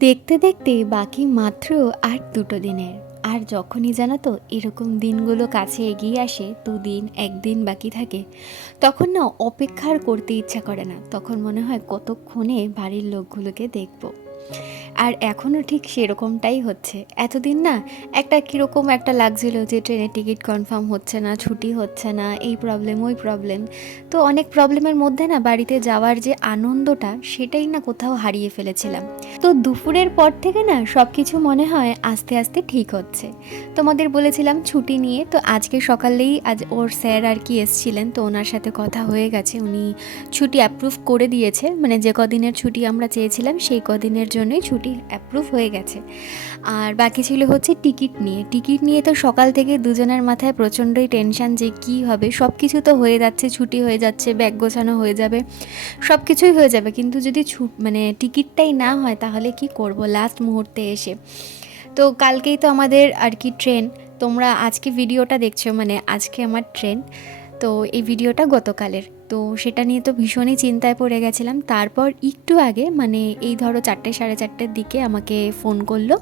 দেখতে দেখতে বাকি মাত্র আর দুটো দিনের। আর যখনই জানো তো এরকম দিনগুলো কাছে এগিয়ে আসে, দুদিন, একদিন বাকি থাকে, তখন না অপেক্ষার করতে ইচ্ছা করে না। তখন মনে হয় কতক্ষণে বাড়ির লোকগুলোকে দেখব। আর এখনও ঠিক সেরকমটাই হচ্ছে। এতদিন না একটা কীরকম একটা লাগছিল যে ট্রেনের টিকিট কনফার্ম হচ্ছে না, ছুটি হচ্ছে না, এই প্রবলেম, ওই প্রবলেম। তো অনেক প্রবলেমের মধ্যে না বাড়িতে যাওয়ার যে আনন্দটা সেটাই না কোথাও হারিয়ে ফেলেছিলাম। তো দুপুরের পর থেকে না সব কিছু মনে হয় আস্তে আস্তে ঠিক হচ্ছে। তোমাদের বলেছিলাম ছুটি নিয়ে, তো আজকে সকালেই আজ ওর স্যার আর কি এসছিলেন, তো ওনার সাথে কথা হয়ে গেছে। উনি ছুটি অ্যাপ্রুভ করে দিয়েছে মানে যে কদিনের ছুটি আমরা চেয়েছিলাম, সেই কদিনের জন্যই ছুটি অ্যাপ্রুভ হয়ে গেছে। আর বাকি ছিল হচ্ছে টিকিট নিয়ে। টিকিট নিয়ে তো সকাল থেকে দুজনের মাথায় প্রচণ্ডই টেনশান যে কি হবে। সব কিছু তো হয়ে যাচ্ছে, ছুটি হয়ে যাচ্ছে ব্যাগ গোছানো হয়ে যাবে সব কিছুই হয়ে যাবে। কিন্তু যদি ছুট মানে টিকিটটাই না হয় তাহলে কি করব লাস্ট মুহূর্তে এসে। তো কালকেই তো আমাদের আর কি ট্রেন তোমরা আজকে ভিডিওটা দেখছ মানে আজকে আমার ট্রেন তো এই ভিডিওটা গতকালের। তো সেটা নিয়ে তো ভীষণই চিন্তায় পড়ে গেছিলাম। তারপর একটু আগে মানে এই ধরো চারটে, সাড়ে চারটের দিকে আমাকে ফোন করল।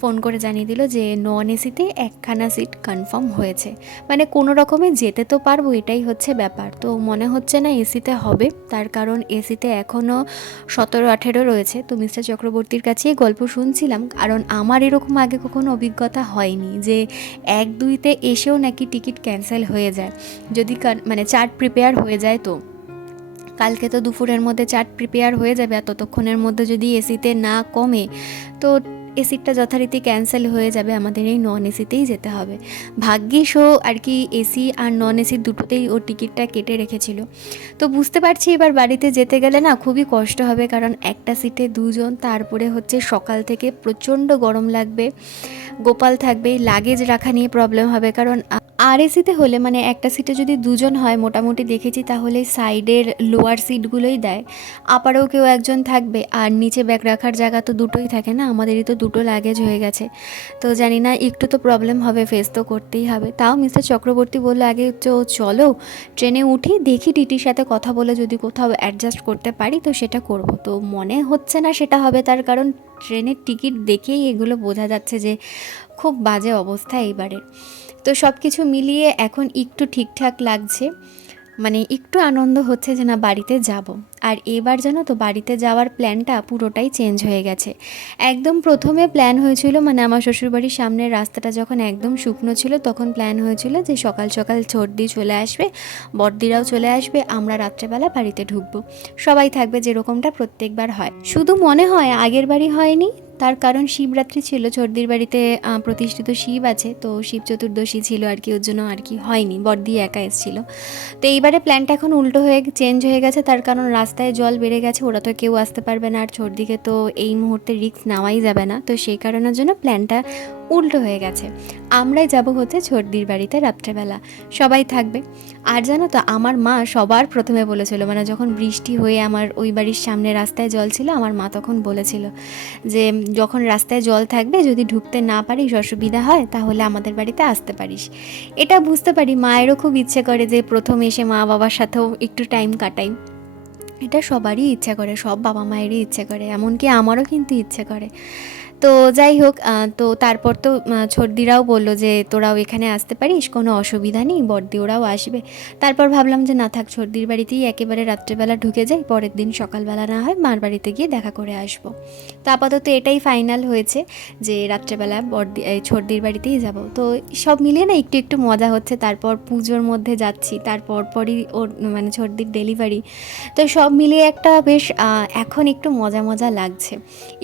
ফোন করে জানিয়ে দিল যে নন এসিতে একখানা সিট কনফার্ম হয়েছে। মানে কোনো রকমে যেতে তো পারব, এটাই হচ্ছে ব্যাপার। তো মনে হচ্ছে না এসিতে হবে। তার কারণ এসিতে এখনও সতেরো, আঠেরো রয়েছে। তো মিস্টার চক্রবর্তীর কাছেই গল্প শুনছিলাম। কারণ আমার এরকম আগে কখনো অভিজ্ঞতা হয়নি যে এক, দুইতে এসেও নাকি টিকিট ক্যান্সেল হয়ে যায়। যদি মানে চার্ট প্রিপেয়ার হয়ে যায় তো। কালকে তো দুপুরের মধ্যে চার্ট প্রিপেয়ার হয়ে যাবে আর ততক্ষণের মধ্যে যদি এসিতে না কমে, তো এসিটা যথারীতি ক্যান্সেল হয়ে যাবে। আমাদের এই নন এসিতেই যেতে হবে। ভাগ্যিস ও আর কি এসি আর নন এসি দুটোতেই ও টিকিটটা কেটে রেখেছিল। তো বুঝতে পারছি এবার বাড়িতে যেতে গেলে না খুবই কষ্ট হবে, কারণ একটা সিটে দুজন, তারপরে হচ্ছে সকাল থেকে প্রচণ্ড গরম লাগবে, গোপাল থাকবে, লাগেজ রাখা নিয়ে প্রবলেম হবে, কারণ আর এসিতে হলে মানে একটা সিটে যদি দুজন হয়, মোটামুটি দেখেছি, তাহলে সাইডের লোয়ার সিটগুলোই দেয়। আপারেও কেউ একজন থাকবে, আর নিচে ব্যাগ রাখার জায়গা তো দুটোই থাকে না, আমাদেরই তো দুটো লাগেজ হয়ে গেছে। তো জানি না, একটু তো প্রবলেম হবে ফেস তো করতেই হবে। তাও মিস্টার চক্রবর্তী বলল আগে তো চলো, ট্রেনে উঠি, দেখি টিটির সাথে কথা বলে যদি কোথাও অ্যাডজাস্ট করতে পারি, তো সেটা করব। তো মনে হচ্ছে না সেটা হবে, তার কারণ ট্রেনের টিকিট দেখেই এগুলো বোঝা যাচ্ছে যে খুব বাজে অবস্থা এইবারের। তো সব কিছু মিলিয়ে এখন একটু ঠিকঠাক লাগছে। মানে একটু আনন্দ হচ্ছে যে না, বাড়িতে যাব। আর এবার জানো তো বাড়িতে যাওয়ার প্ল্যানটা পুরোটাই চেঞ্জ হয়ে গেছে। একদম প্রথমে প্ল্যান হয়েছিল মানে আমার শ্বশুরবাড়ির সামনের রাস্তাটা যখন একদম শুকনো ছিল তখন প্ল্যান হয়েছিল যে সকাল সকাল সর্দি চলে আসবে বর্দিরাও চলে আসবে, আমরা রাত্রেবেলা বাড়িতে ঢুকবো। সবাই থাকবে যেরকমটা প্রত্যেকবার হয়। শুধু মনে হয় আগের বাড়ি হয়নি, তার কারণ শিবরাত্রি ছিল চর্দির বাড়িতে প্রতিষ্ঠিত শিব আছে, তো শিব চতুর্দশী ছিল আর কি, ওর জন্য আর কি হয়নি বর্দি একা এসেছিল। তো এইবারে প্ল্যানটা এখন উল্টো হয়ে চেঞ্জ হয়ে গেছে, তার কারণ রাস্তায় জল বেড়ে গেছে, ওরা তো কেউ আসতে পারবে না। আর চর্দিকে তো এই মুহূর্তে রিস্ক নেওয়াই যাবে না। তো সেই কারণের জন্য প্ল্যানটা উল্টো হয়ে গেছে। আমরাই যাব হচ্ছে ছর্দির বাড়িতে রাত্রেবেলা। সবাই থাকবে। আর জানো তো, আমার মা সবার প্রথমে বলেছিল মানে যখন বৃষ্টি হয়ে আমার ওই বাড়ির সামনে রাস্তায় জল ছিল, আমার মা তখন বলেছিল যে, যখন রাস্তায় জল থাকবে, যদি ঢুকতে না পারিস, অসুবিধা হয়, তাহলে আমাদের বাড়িতে আসতে পারিস। এটা বুঝতে পারি, মায়েরও খুব ইচ্ছে করে যে, প্রথম এসে মা বাবার সাথেও একটু টাইম কাটাই। এটা সবারই ইচ্ছা করে সব বাবা মায়েরই ইচ্ছা করে এমনকি আমারও কিন্তু ইচ্ছে করে। তো যাই হোক তো তারপর তো ছর্দিরাও বলল যে তোরাও এখানে আসতে পারিস, কোনো অসুবিধা নেই বর্দি ওরাও আসবে। তারপর ভাবলাম যে না থাক ছর্দির বাড়িতেই একেবারে রাত্রেবেলা ঢুকে যাই, পরের দিন সকালবেলা না হয় মার বাড়িতে গিয়ে দেখা করে আসব। তো আপাতত এটাই ফাইনাল হয়েছে যে রাত্রেবেলা বর্দি ছর্দির বাড়িতেই যাব। তো সব মিলিয়ে না একটু একটু মজা হচ্ছে, তারপর পুজোর মধ্যে যাচ্ছি তারপর পরই ওর মানে ছর্দির ডেলিভারি তো সব মিলিয়ে একটা বেশ এখন একটু মজা মজা লাগছে।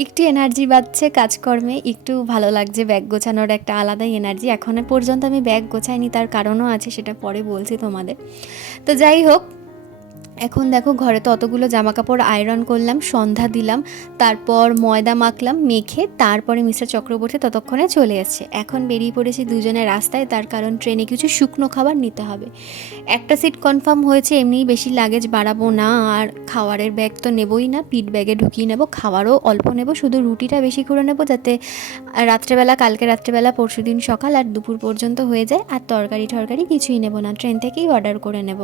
একটু এনার্জি বাড়ছে কাজকর্মে একটু ভালো লাগছে, ব্যাগ গোছানোর একটা আলাদাই এনার্জি এখনও পর্যন্ত আমি ব্যাগ গোছাইনি, তার কারণও আছে, সেটা পরে বলছি তোমাদের। তো যাই হোক এখন দেখো ঘরে তো অতগুলো জামা কাপড় আয়রন করলাম, সন্ধ্যা দিলাম, তারপর ময়দা মাখলাম, মেখে তারপরে মিস্টার চক্রবর্তী ততক্ষণে চলে এসছে। এখন বেরিয়ে পড়েছি দুজনে রাস্তায়, তার কারণ ট্রেনে কিছু শুকনো খাবার নিতে হবে। একটা সিট কনফার্ম হয়েছে, এমনিই বেশি লাগেজ বাড়াবো না, আর খাওয়ারের ব্যাগ তো নেবই না পিট ব্যাগে ঢুকিয়ে নেব, খাবারও অল্প নেব, শুধু রুটিটা বেশি করে নেব যাতে রাত্রেবেলা, কালকে রাত্রেবেলা পরশু দিন সকাল আর দুপুর পর্যন্ত হয়ে যায়, আর তরকারি টরকারি কিছুই নেব না, ট্রেন থেকেই অর্ডার করে নেব।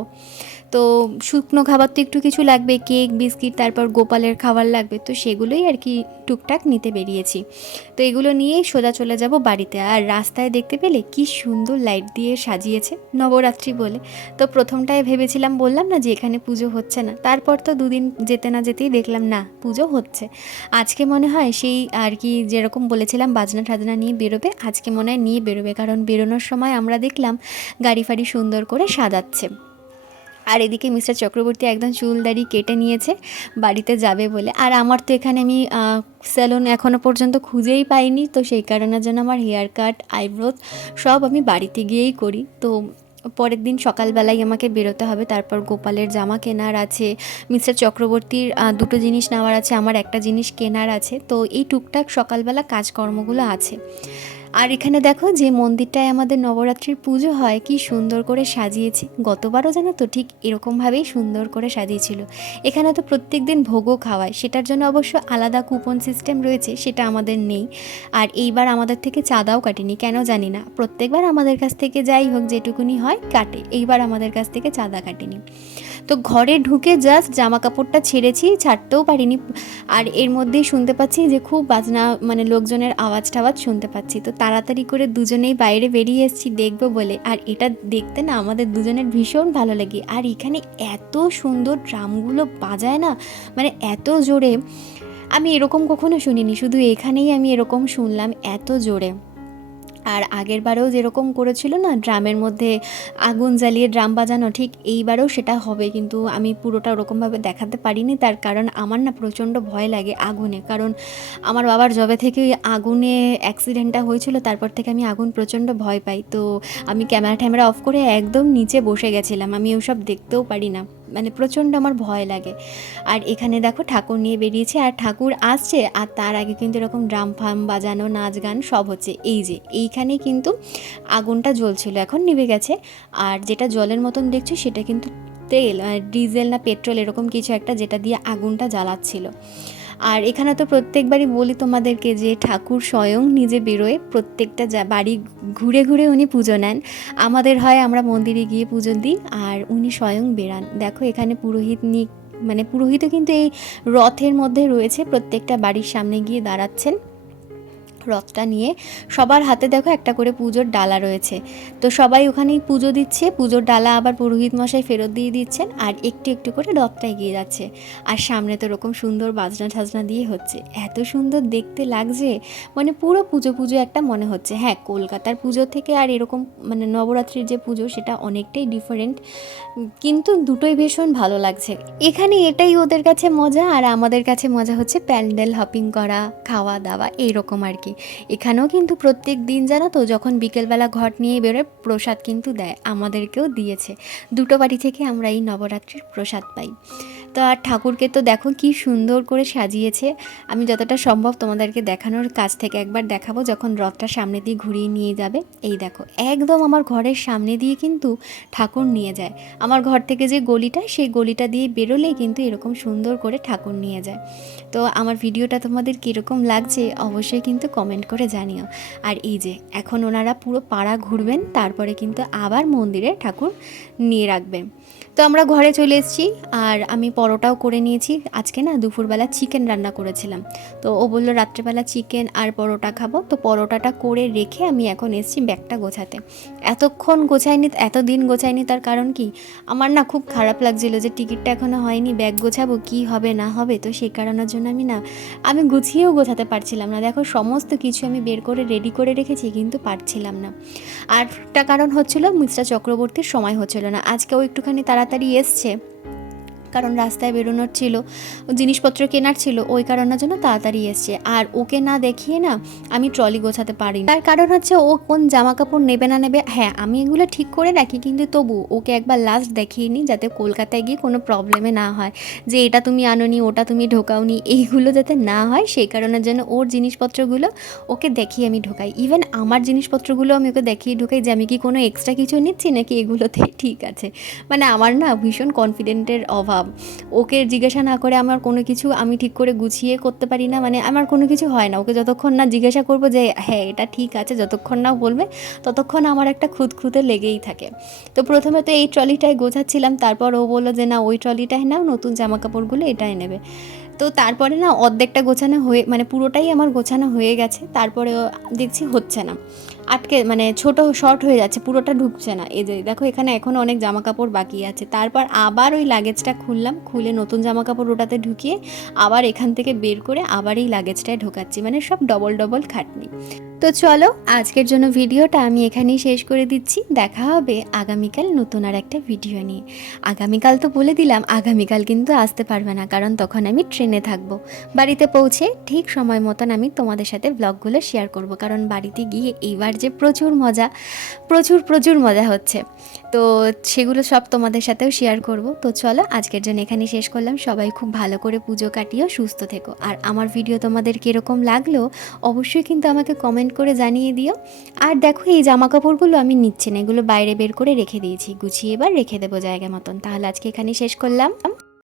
তো শুকনো খাবার তো একটু কিছু লাগবে, কেক, বিস্কিট, তারপর গোপালের খাবার লাগবে, তো সেগুলোই আর কি টুকটাক নিতে বেরিয়েছি। তো এগুলো নিয়েই সোজা চলে যাব বাড়িতে। আর রাস্তায় দেখতে পেলে কি সুন্দর লাইট দিয়ে সাজিয়েছে নবরাত্রি বলে। তো প্রথমটায় ভেবেছিলাম, বললাম না যে এখানে পুজো হচ্ছে না। তারপর তো দুদিন যেতে না যেতেই দেখলাম, না, পুজো হচ্ছে। আজকে মনে হয় সেই আর কি যেরকম বলেছিলাম, বাজনা টাজনা নিয়ে বেরোবে, আজকে মনে হয় নিয়ে বেরোবে। কারণ বেরোনোর সময় আমরা দেখলাম গাড়ি ফাড়ি সুন্দর করে সাজাচ্ছে। আর এদিকে মিস্টার চক্রবর্তী একদম চুল দাড়ি কেটে নিয়েছে, বাড়িতে যাবে বলে। আর আমার তো এখানে আমি স্যালুন এখনও পর্যন্ত খুঁজেই পাইনি, তো সেই কারণের জন্য আমার হেয়ার কাট আইব্রোজ সব আমি বাড়িতে গিয়েই করি। তো পরের দিন সকালবেলায় আমাকে বেরোতে হবে, তারপর গোপালের জামা কেনার আছে, মিস্টার চক্রবর্তীর দুটো জিনিস নেওয়ার আছে, আমার একটা জিনিস কেনার আছে। তো এই টুকটাক সকালবেলা কাজকর্মগুলো আছে। আর এখানে দেখো যে মন্দিরটায় আমাদের নবরাত্রির পুজো হয়, কি সুন্দর করে সাজিয়েছে। গতবারও জানো তো ঠিক এরকমভাবেই সুন্দর করে সাজিয়েছিল। এখানে তো প্রত্যেক দিন ভোগও খাওয়ায়, সেটার জন্য অবশ্য আলাদা কুপন সিস্টেম রয়েছে, সেটা আমাদের নেই। আর এইবার আমাদের থেকে চাঁদাও কাটেনি, কেন জানি না। প্রত্যেকবার আমাদের কাছ থেকে যাই হোক, যেটুকুনি হয় কাটে, এইবার আমাদের কাছ থেকে চাঁদা কাটেনি। তো ঘরে ঢুকে জাস্ট জামা কাপড়টা ছেড়েছি, ছাড়তেও পারিনি। আর এর মধ্যেই শুনতে পাচ্ছি যে খুব বাজনা মানে লোকজনের আওয়াজ টাওয়াজ শুনতে পাচ্ছি। তো তাড়াতাড়ি করে দুজনেই বাইরে বেরিয়ে এসেছি, দেখব বলে। আর এটা দেখতে না আমাদের দুজনের ভীষণ ভালো লাগে। আর এখানে এত সুন্দর ড্রামগুলো বাজায় না মানে এত জোরে। আমি এরকম কখনো শুনিনি, শুধু এখানেই আমি এরকম শুনলাম, এত জোরে। আর আগের বারেও যেরকম করেছিল না, ড্রামের মধ্যে আগুন জ্বালিয়ে ড্রাম বাজানো, ঠিক এইবারেও সেটা হবে। কিন্তু আমি পুরোটা ওরকমভাবে দেখাতে পারিনি। তার কারণ আমার না প্রচণ্ড ভয় লাগে আগুনে। কারণ আমার বাবার জবে থেকে আগুনে অ্যাক্সিডেন্টটা হয়েছিল, তারপর থেকে আমি আগুন প্রচণ্ড ভয় পাই। তো আমি ক্যামেরা ট্যামেরা অফ করে একদম নিচে বসে গেছিলাম। আমি ওসব দেখতেও পারি না। মানে প্রচণ্ড আমার ভয় লাগে। আর এখানে দেখো ঠাকুর নিয়ে বেরিয়েছে, আর ঠাকুর আসছে, আর তার আগে কিন্তু এরকম ড্রাম ফাম বাজানো, নাচ গান সব হচ্ছে। এই যে, এইখানে কিন্তু আগুনটা জ্বলছিল, এখন নিভে গেছে। আর যেটা জলের মতন দেখছ, সেটা কিন্তু তেল ডিজেল না পেট্রোল এরকম কিছু একটা, যেটা দিয়ে আগুনটা জ্বালাচ্ছিল। আর এখানে তো প্রত্যেকবারই বলি তোমাদেরকে যে ঠাকুর স্বয়ং নিজে বেরোয়, প্রত্যেকটা যা বাড়ি ঘুরে ঘুরে উনি পুজো নেন। আমাদের হয় আমরা মন্দিরে গিয়ে পুজো দিই আর উনি স্বয়ং বেরান। দেখো এখানে পুরোহিত নিয়ে মানে পুরোহিত কিন্তু এই রথের মধ্যে রয়েছে, প্রত্যেকটা বাড়ির সামনে গিয়ে দাঁড়াচ্ছেন। রথটা নিয়ে সবার হাতে দেখো একটা করে পুজোর ডালা রয়েছে। তো সবাই ওখানেই পুজো দিচ্ছে, পুজোর ডালা আবার পুরোহিত মশাই ফেরত দিয়ে দিচ্ছেন আর একটু একটু করে রথটা এগিয়ে যাচ্ছে। আর সামনে তো এরকম সুন্দর বাজনা ঠাজনা দিয়ে হচ্ছে। এত সুন্দর দেখতে লাগছে মানে পুরো পুজো পুজো একটা মনে হচ্ছে। হ্যাঁ কলকাতার পুজো থেকে আর এরকম মানে নবরাত্রির যে পুজো সেটা অনেকটাই ডিফারেন্ট কিন্তু দুটোই ভীষণ ভালো লাগছে। এখানে এটাই ওদের কাছে মজা আর আমাদের কাছে মজা হচ্ছে প্যান্ডেল হপিং করা, খাওয়া দাওয়া, এইরকম আর কি। এখানেও কিন্তু প্রত্যেক দিন জানো তো যখন বিকেলবেলা ঘট নিয়ে বেরোয়, প্রসাদ কিন্তু দেয়, আমাদেরকেও দিয়েছে। দুটো বাড়ি থেকে আমরা এই নবরাত্রির প্রসাদ পাই। তো আর ঠাকুরকে তো দেখো কি সুন্দর করে সাজিয়েছে। আমি যতটা সম্ভব তোমাদেরকে দেখানোর কাছ থেকে একবার দেখাবো যখন রথটা সামনে দিয়ে ঘুরিয়ে নিয়ে যাবে। এই দেখো, একদম আমার ঘরের সামনে দিয়ে কিন্তু ঠাকুর নিয়ে যায়। আমার ঘর থেকে যে গলিটা, সেই গলিটা দিয়ে বেরোলেই কিন্তু এরকম সুন্দর করে ঠাকুর নিয়ে যায়। তো আমার ভিডিওটা তোমাদের কীরকম লাগছে অবশ্যই কিন্তু কমেন্ট করে জানিও। আর এই যে, এখন ওনারা পুরো পাড়া ঘুরবেন, তারপরে কিন্তু আবার মন্দিরে ঠাকুর নিয়ে রাখবেন। তো আমরা ঘরে চলে এসেছি, আর আমি পরোটাও করে নিয়েছি। আজকে না দুপুরবেলা চিকেন রান্না করেছিলাম। তো ও বলল, রাত্রেবেলা চিকেন আর পরোটা খাব। তো পরোটাটা করে রেখে আমি এখন এসেছি ব্যাগটা গোছাতে। এতক্ষণ গোছাইনি এতদিন গোছাইনি তার কারণ কি? আমার না খুব খারাপ লাগছিল যে টিকিটটা এখনও হয়নি, ব্যাগ গোছাবো, কি হবে, না হবে? তো সেই কারণের জন্য আমি না, আমি গুছিয়েও গোছাতে পারছিলাম না। দেখো, সমস্ত কিছু আমি বের করে রেডি করে রেখেছি, কিন্তু পারছিলাম না। আর একটা কারণ হচ্ছিল, মিস্টার চক্রবর্তীর সময় হচ্ছিল না। আজকেও একটুখানি তাড়াতাড়ি এসছে। কারণ রাস্তায় বেরোনোর ছিল, জিনিসপত্র কেনার ছিল, ওই কারণের জন্য তাড়াতাড়ি এসছে। আর ওকে না দেখিয়ে না আমি ট্রলি গোছাতে পারি তার কারণ হচ্ছে ও কোন জামা কাপড় নেবে না নেবে হ্যাঁ আমি এগুলো ঠিক করে রাখি, কিন্তু তবু ওকে একবার লাস্ট দেখিয়ে নিই যাতে কলকাতায় গিয়ে কোনো প্রবলেমে না হয়। যে এটা তুমি আনোনি, ওটা তুমি ঢোকাওনি, এইগুলো যাতে না হয়, সেই কারণের জন্য ওর জিনিসপত্রগুলো ওকে দেখিয়ে আমি ঢোকাই। ইভেন আমার জিনিসপত্রগুলো আমি ওকে দেখিয়ে ঢোকাই যে আমি কি কোনো এক্সট্রা কিছু নিচ্ছি নাকি এগুলোতেই ঠিক আছে। মানে আমার না ভীষণ কনফিডেন্টের অভাব। ওকে জিজ্ঞাসা না করে আমার কোনো কিছু আমি ঠিক করে গুছিয়ে করতে পারি না মানে আমার কোনো কিছু হয় না। ওকে যতক্ষণ না জিজ্ঞাসা করব যে হ্যাঁ এটা ঠিক আছে, যতক্ষণ না বলবে, ততক্ষণ আমার একটা খুঁতখুঁতে লেগেই থাকে। তো প্রথমে তো এই ট্রলিটাই গোছাচ্ছিলাম, তারপর ও বলল যে, না, ওই ট্রলিটাই নাও, নতুন জামা কাপড়গুলো এটাই নেবে। তো তারপরে না অর্ধেকটা গোছানো হয়ে মানে পুরোটাই আমার গোছানো হয়ে গেছে তারপরে দেখছি হচ্ছে না। আটকে মানে ছোট শর্ট হয়ে যাচ্ছে, পুরোটা ঢুকছে না। এই যে, দেখো এখানে এখনও অনেক জামা কাপড় বাকি আছে। তারপর আবার ওই লাগেজটা খুললাম, খুলে নতুন জামা কাপড় ওটাতে ঢুকিয়ে আবার এখান থেকে বের করে আবার এই লাগেজটায় ঢোকাচ্ছি। মানে সব ডবল ডবল খাটনি। তো চলো, আজকের জন্য ভিডিওটা আমি এখানেই শেষ করে দিচ্ছি। দেখা হবে আগামীকাল নতুন আর একটা ভিডিও নিয়ে। আগামীকাল তো বলে দিলাম, আগামীকাল কিন্তু আসতে পারবে না, কারণ তখন আমি ট্রেনে থাকব। বাড়িতে পৌঁছে ঠিক সময় মতন আমি তোমাদের সাথে ব্লগগুলো শেয়ার করব, কারণ বাড়িতে গিয়ে এইবার যে প্রচুর মজা, প্রচুর প্রচুর মজা হচ্ছে। তো সেগুলো সব তোমাদের সাথেও শেয়ার করব। তো চলো, আজকের জন্য এখানে শেষ করলাম। সবাই খুব ভালো করে পুজো কাটিও, সুস্থ থেকো। আর আমার ভিডিও তোমাদের কীরকম লাগল, অবশ্যই কিন্তু আমাকে কমেন্ট করে জানিয়ে দিও। আর দেখো, এই জামা কাপড়গুলো আমি নিচ্ছি না, এগুলো বাইরে বের করে রেখে দিয়েছি। গুছিয়ে এবার রেখে দেবো জায়গা মতন। তাহলে আজকে এখানে শেষ করলাম।